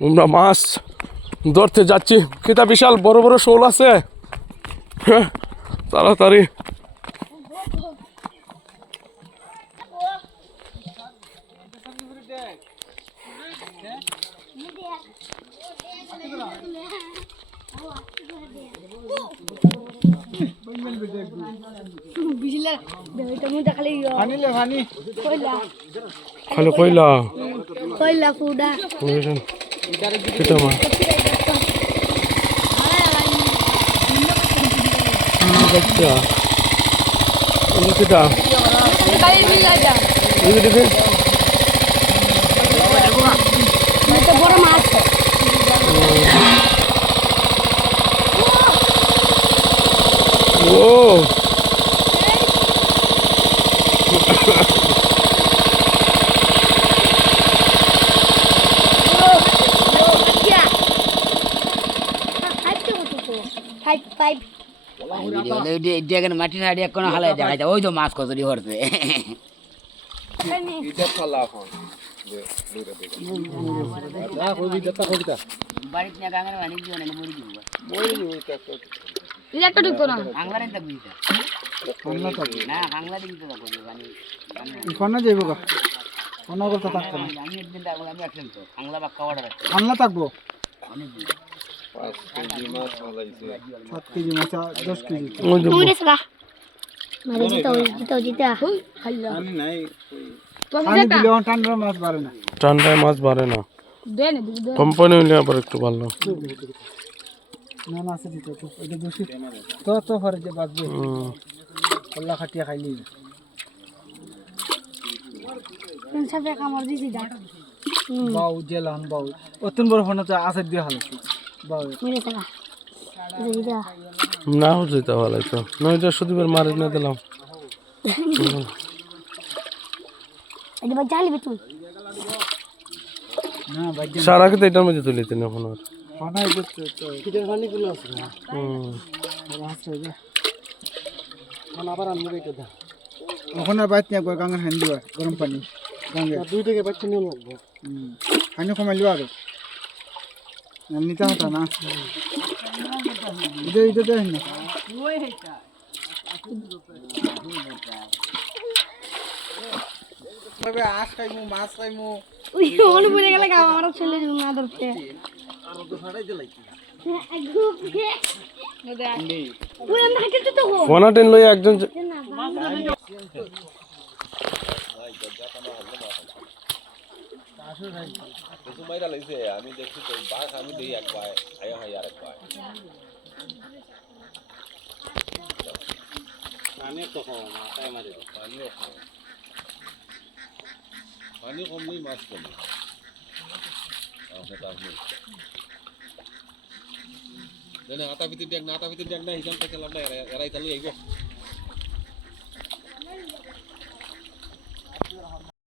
আমরা মাছ ধরতে যাচ্ছি কিতা বিশাল বড় বড় শোল আছে হ্যাঁ, তাড়াতাড়ি বিজলা দেহটা মুদা খালি পানি লে পানি কইলা কইলা কইলা കിട്ടുമോ പറ്റുമോ ഒന്ന് കിട്ടോ വീട്ടിൽ ഓ ফাইভ ফাইভ এখানে মাটি সাইডে কোনো হালাই দেখা যায় ওই তো মাছ কতটি হরছে একটা ঢুকতো না বাংলার এনতা বুঝিতা থাকবে না বাংলা দিন তো করি মানে যাইব গা পান্না করতে থাকতো আমি একদিন থাকব আমি একদিন তো বাংলা বাক্কা অর্ডার থাকব মাছ ঠান্ডায় মাছ বাড়ে না কোম্পানি হইলে আবার একটু ভালো আছে খাটিয়া বাউ জেলান বাউ অতন বড় ফোন তো আছে দিয়ে হালো না যেতে ভালো তো নয়টা সুদীপের মারি না দিলাম। সারা কিন্তু এটার মধ্যে তুলি তিনি এখন যা ওখানে বাইত নিয়ে দিবা গরম পানি গাঙ্গে দুই থেকে বাইত নিয়ে লাগবো। হুম। পানি কমাই লিবা আগে। নিতে হতো না। এটা এটা দেখ না। আশ খাইমু মাছ খাইমু? গেলে আমার ছেলে না ধরতে ওই আমি হাঁটতে তো হো ফোনা লই একজন तुम मेरा ले से आमी देखी तो बात आमी दे एक पाए आया है यार एक पाए पानी को हो माता मारे पानी को पानी को नहीं मास को आपने पास नहीं नहीं आता भीतर डैग ना आता भीतर डैग ना हिसाब तक चला ना यार यार इतना ही आएगा